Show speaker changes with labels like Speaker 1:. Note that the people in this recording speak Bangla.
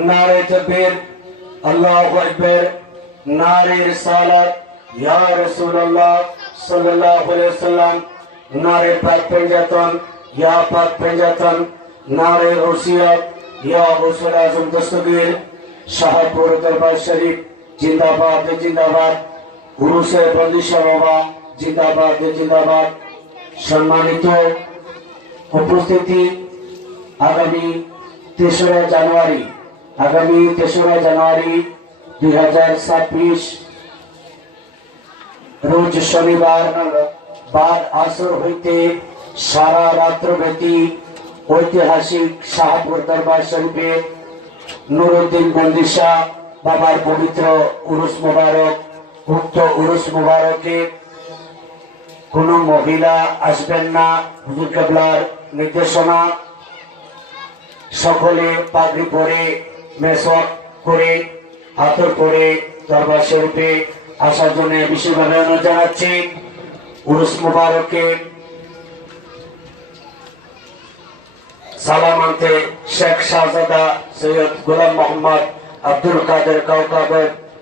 Speaker 1: নারে তকবীর আল্লাহু আকবার নারে রিসালাত ইয়া রাসূলুল্লাহ সাল্লাল্লাহু আলাইহি সাল্লাম নারে পাক পেঞ্জাতন ইয়া পাক পেঞ্জাতন নারে ওসিয়ত ইয়া গৌসুল আজম দস্তগীর শাহপুর দরবার শরীফ জিন্দাবাদ জিন্দাবাদ উরুসে বন্দিশা বাবা জিন্দাবাদ জিন্দাবাদ সম্মানিত উপস্থিতি আগামী তেসরা জানুয়ারি আগামী তেসরা জানুয়ারি দুই হাজার ছাব্বিশ। রোজ শনিবার বাদ আসর হইতে সারা রাত্র ব্যতী ঐতিহাসিক শাহপুর দরবার শরীফে নুরুদ্দিন বন্দিশা বাবার পবিত্র উরুস মুবারক, উক্ত উরুস মুবারকে কোন মহিলা আসবেন না, হুজুর কেবলার নির্দেশনা। সকলে পাগড়ি পরে মেসক করে, হাতর করে দরবার শরীফে আসার জন্য বিশেষভাবে অনুরোধ জানাচ্ছি। উরুস সালাম আনতে শেখ শাহজাদা সৈয়দ গোলাম মোহাম্মদ আব্দুল কাদের কাউকাবের